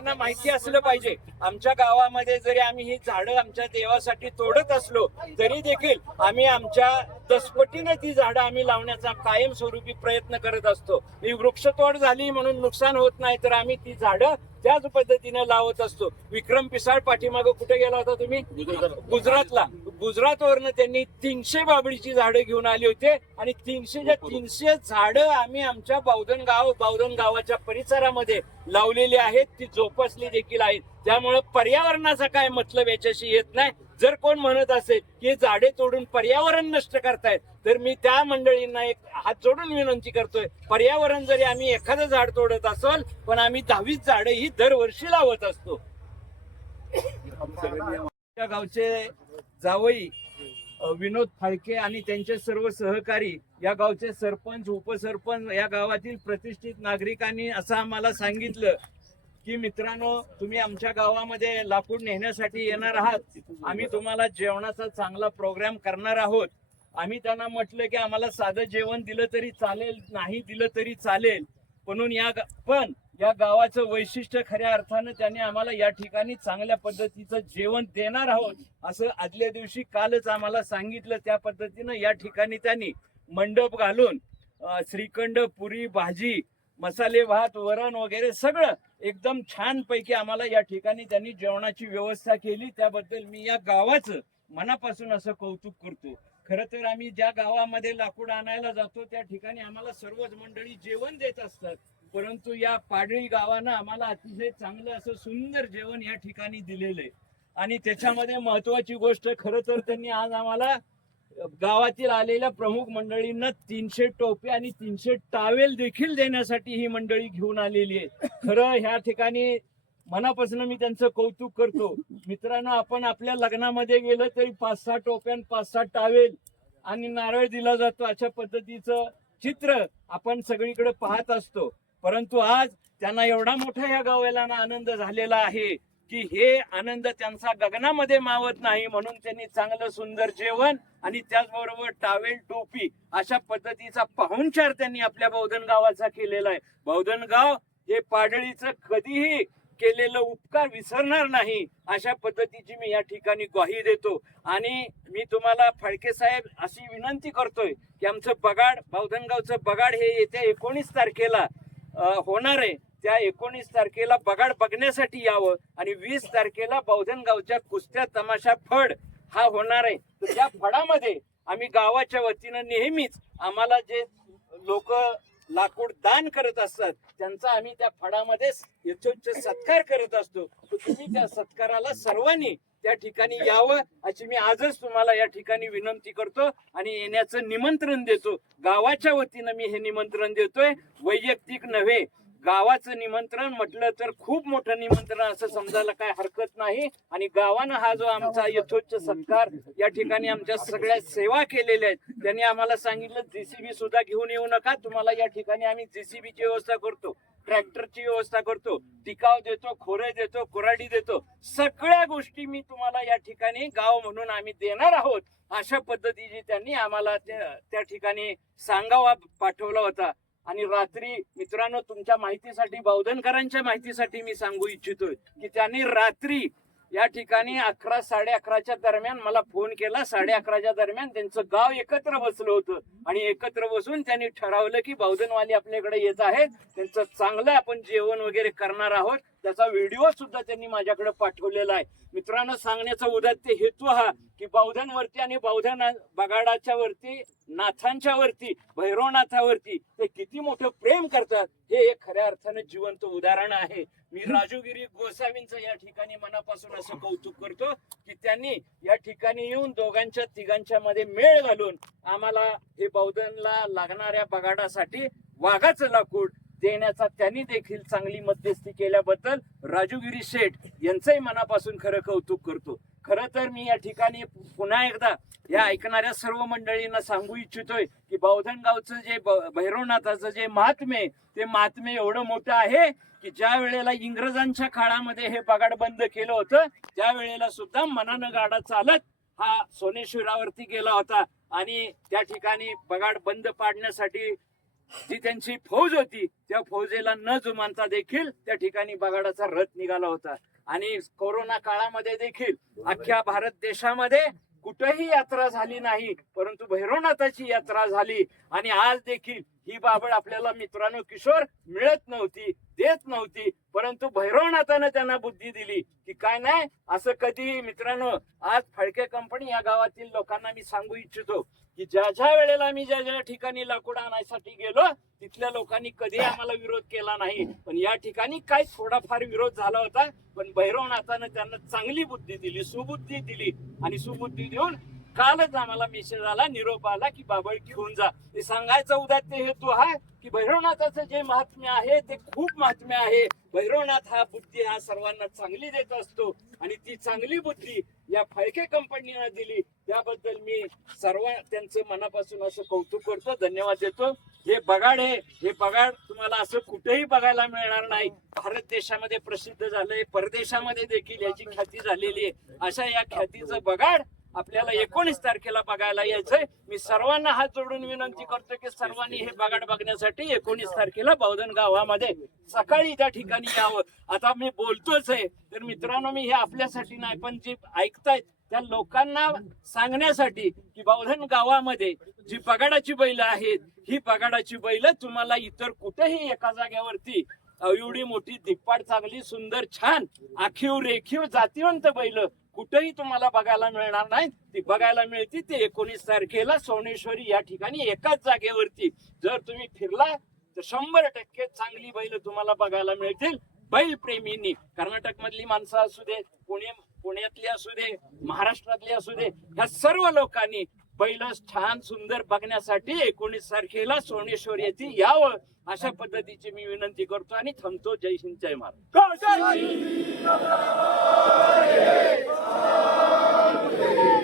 लोकांना माहिती असलं पाहिजे. आमच्या गावामध्ये जरी आम्ही ही झाडं आमच्या देवासाठी तोडत असलो तरी देखील आम्ही आमच्या दसपटीने ती झाडं आम्ही लावण्याचा कायमस्वरूपी प्रयत्न करत असतो. ही वृक्षतोड झाली म्हणून नुकसान होत नाही तर आम्ही ती झाडं त्याच पद्धतीने लावत असतो. विक्रम पिसाळ पाठीमागं कुठे गेला होता तुम्ही? गुजरातला. गुजरातवरनं त्यांनी तीनशे बाबळीची झाडं घेऊन आली होते आणि तीनशेच्या तीनशे झाडं आम्ही आमच्या बावधन गाव बावधन गावाच्या परिसरामध्ये लावलेली आहेत ती जोपासली देखील आहेत. त्यामुळे पर्यावरणाचा काय मतलब याच्याशी येत नाही. जर कोण म्हणत असेल की झाडे तोडून पर्यावरण नष्ट करतायत तर मी त्या मंडळींना एक हात जोडून विनंती करतोय. पर्यावरण जरी आम्ही एखादं झाड तोडत असेल पण आम्ही दहावीस झाडं ही दरवर्षी लावत असतो. त्या गावचे जावई विनोद फाळके आणि त्यांचे सर्व सहकारी या गावचे सरपंच उपसरपंच या गावातील प्रतिष्ठित नागरिकांनी असं आम्हाला सांगितलं की मित्रांनो तुम्ही आमच्या गावामध्ये लाकूड नेण्यासाठी येणार आहात. आम्ही तुम्हाला जेवणाचा चांगला प्रोग्राम करणार आहोत. आम्ही त्यांना म्हटलं की आम्हाला साधं जेवण दिलं तरी चालेल नाही दिलं तरी चालेल. म्हणून या पण या गावाचं वैशिष्ट्य खऱ्या अर्थानं त्यांनी आम्हाला या ठिकाणी चांगल्या पद्धतीचं जेवण देणार आहोत असं आदल्या दिवशी कालच आम्हाला सांगितलं त्या पद्धतीनं. या ठिकाणी त्यांनी मंडप घालून श्रीखंड पुरी भाजी मसाले भात वरण वगैरे सगळं एकदम छान पैकी आम्हाला या ठिकाणी त्यांनी जेवणाची व्यवस्था केली. त्याबद्दल मी या गावाचं मनापासून असं कौतुक करतो. खरं तर आम्ही ज्या गावामध्ये लाकूड आणायला जातो त्या ठिकाणी आम्हाला सर्वच मंडळी जेवण देत असतात. परंतु या पाडळी गावानं आम्हाला अतिशय चांगलं असं सुंदर जेवण या ठिकाणी दिलेलं आहे. आणि त्याच्यामध्ये महत्वाची गोष्ट खरं तर त्यांनी आज आम्हाला गावातील आलेल्या प्रमुख मंडळींना तीनशे टोपे आणि तीनशे टावेल देखील देण्यासाठी ही मंडळी घेऊन आलेली आहे. खरं ह्या ठिकाणी मनापासून मी त्यांचं कौतुक करतो. मित्रांनो आपण आपल्या लग्नामध्ये गेलं तरी पाच सहा टोप्यान पाच सहा टावेल आणि नारळ दिला जातो अशा पद्धतीचं चित्र आपण सगळीकडे पाहत असतो. परंतु आज त्यांना एवढा मोठा या गावाला आनंद झालेला आहे की हे आनंद त्यांचा गगनामध्ये मावत नाही म्हणून त्यांनी चांगलं सुंदर जेवण आणि त्याचबरोबर टावेल टोपी अशा पद्धतीचा पाहुणचार त्यांनी आपल्या बौद्धन गावाचा केलेला आहे. बौद्धन गाव हे पाडळीचं कधीही केलेलं उपकार विसरणार नाही अशा पद्धतीची मी या ठिकाणी ग्वाही देतो. आणि मी तुम्हाला फडके साहेब अशी विनंती करतोय की आमचं बगाड बौद्धनगावचं बगाड हे येत्या एकोणीस तारखेला होणार आहे. त्या एकोणीस तारखेला बगाड बघण्यासाठी यावं आणि वीस तारखेला बौधनगावच्या कुस्त्या तमाशा फड हा होणार आहे. तर त्या फडामध्ये आम्ही गावाच्या वतीनं नेहमीच आम्हाला जे लोक लाकूड दान करत असतात त्यांचा आम्ही त्या फडामध्ये यथोच्च सत्कार करत असतो. तर तुम्ही त्या सत्काराला सर्वांनी त्या ठिकाणी यावं अशी मी आजच तुम्हाला या ठिकाणी विनंती करतो आणि येण्याचं निमंत्रण देतो. गावाच्या वतीनं मी हे निमंत्रण देतोय. वैयक्तिक नव्हे. गावाचं निमंत्रण म्हटलं तर खूप मोठं निमंत्रण असं समजायला काय हरकत नाही. आणि गावानं हा जो आमचा यथोच्च सत्कार या ठिकाणी आमच्या सगळ्या सेवा केलेल्या आहेत. त्यांनी आम्हाला सांगितलं जेसीबी सुद्धा घेऊन येऊ नका. तुम्हाला या ठिकाणी आम्ही जेसीबीची व्यवस्था करतो ट्रॅक्टरची व्यवस्था करतो टिकाव देतो खोरे देतो कुराडी देतो. सगळ्या गोष्टी मी तुम्हाला या ठिकाणी गाव म्हणून आम्ही देणार आहोत. अशा पद्धतीची त्यांनी आम्हाला त्या ठिकाणी सांगावा पाठवला होता. आणि रात्री मित्रांनो तुमच्या माहितीसाठी बौद्धनकरांच्या माहितीसाठी मी सांगू इच्छितोय की त्यांनी रात्री या ठिकाणी अकरा साडे अकराच्या दरम्यान मला फोन केला. साडे अकराच्या दरम्यान त्यांचं गाव एकत्र बसलं होतं. आणि एकत्र बसून त्यांनी ठरवलं की बौद्धनवाली आपल्याकडे येत आहेत. त्यांचं चांगलं आपण जेवण वगैरे करणार आहोत. त्याचा व्हिडिओ सुद्धा त्यांनी माझ्याकडे पाठवलेला आहे. मित्रांनो सांगण्याचा उदात्त हेतू हा की बौद्धांवरती आणि बौद्ध बगाडाच्या वरती नाथांच्या वरती भैरवनाथावरती ते किती मोठं प्रेम करतात हे एक खऱ्या अर्थानं जिवंत उदाहरण आहे. मी राजूगिरी गोसावींचं या ठिकाणी मनापासून असं कौतुक करतो की त्यांनी या ठिकाणी येऊन दोघांच्या तिघांच्या मध्ये मेळ घालून आम्हाला हे बौद्धांना लागणाऱ्या बगाडासाठी वाघाचं लाकूड देण्याचा त्यांनी देखील चांगली मध्यस्थी केल्याबद्दल राजूगिरी शेठ यांचंही मनापासून खरं कौतुक करतो. खरं तर मी या ठिकाणी पुन्हा एकदा या ऐकणाऱ्या सर्व मंडळींना सांगू इच्छितोय की बौधनगावचं जे भैरवनाथाचं जे महात्मे ते महात्मे एवढं मोठं आहे की ज्या वेळेला इंग्रजांच्या काळामध्ये हे पगाड बंद केलं होतं त्या वेळेला सुद्धा मनानं गाडा चालत हा सोनेश्वरावरती गेला होता. आणि त्या ठिकाणी बगाड बंद पाडण्यासाठी जी त्यांची फौज होती त्या फौजेला न जुमानता देखील त्या ठिकाणी बगाडाचा रथ निघाला होता. आणि कोरोना काळामध्ये देखील अख्ख्या भारत देशामध्ये कुठेही यात्रा झाली नाही परंतु भैरवनाथाची यात्रा झाली. आणि आज देखील ही बाबड आपल्याला मित्रांनो किशोर मिळत नव्हती देत नव्हती. परंतु भैरवनाथानं त्यांना बुद्धी दिली की काय नाही असं कधीही मित्रांनो आज फडके कंपनी या गावातील लोकांना मी सांगू इच्छितो की ज्या ज्या वेळेला मी ज्या ज्या ठिकाणी लाकूड आणायसाठी गेलो तिथल्या लोकांनी कधी आम्हाला विरोध केला नाही. पण या ठिकाणी काय थोडाफार विरोध झाला होता पण भैरवनाथानं त्यांना चांगली बुद्धी दिली सुबुद्धी दिली. आणि सुबुद्धी देऊन कालच आम्हाला मेसेज आला निरोप आला की बाबळ घेऊन जा. ते सांगायचा उद्याचे हेतू हा की भैरवनाथाचं जे महात्म्य आहे ते खूप महात्म्य आहे. भैरवनाथ हा बुद्धी हा सर्वांना चांगली देत असतो आणि ती चांगली बुद्धी या फायके कंपनीनं दिली. त्याबद्दल मी सर्व त्यांचं मनापासून असं कौतुक करतो. धन्यवाद देतो. हे बगाड आहे. हे बगाड तुम्हाला असं कुठेही बघायला मिळणार नाही. भारत देशामध्ये प्रसिद्ध झालंय. परदेशामध्ये देखील याची ख्याती झालेली आहे. अशा या ख्यातीचं बगाड आपल्याला एकोणीस तारखेला बघायला यायचंय. मी सर्वांना हात जोडून विनंती करतो की सर्वांनी हे बगाड बघण्यासाठी एकोणीस तारखेला बावधन गावामध्ये सकाळी त्या ठिकाणी यावं. आता मी बोलतोच आहे. तर मित्रांनो मी हे आपल्यासाठी नाही पण जे ऐकतायत त्या लोकांना सांगण्यासाठी की बावधन गावामध्ये जी बगाडाची बैल आहेत ही बगाडाची बैल तुम्हाला इतर कुठेही एका जाग्यावरती एवढी मोठी दिप्पाड चांगली सुंदर छान आखीव रेखीव जातीवंत बैल कुठेही तुम्हाला बघायला मिळणार नाही ती बघायला मिळते ते एकोणीस तारखेला सोनेश्वरी या ठिकाणी एकाच जागेवरती. जर तुम्ही फिरला तर शंभर टक्के चांगली बैल तुम्हाला बघायला मिळतील बैल प्रेमींनी. कर्नाटक मधली माणसं असू दे पुणे पुण्यातली असू दे महाराष्ट्रातली असू दे ह्या सर्व लोकांनी पहिलं छान सुंदर बघण्यासाठी एकोणीस तारखेला सोमेश्वर येथे यावं अशा पद्धतीची मी विनंती करतो आणि थांबतो. जय हिंद जय महाराज.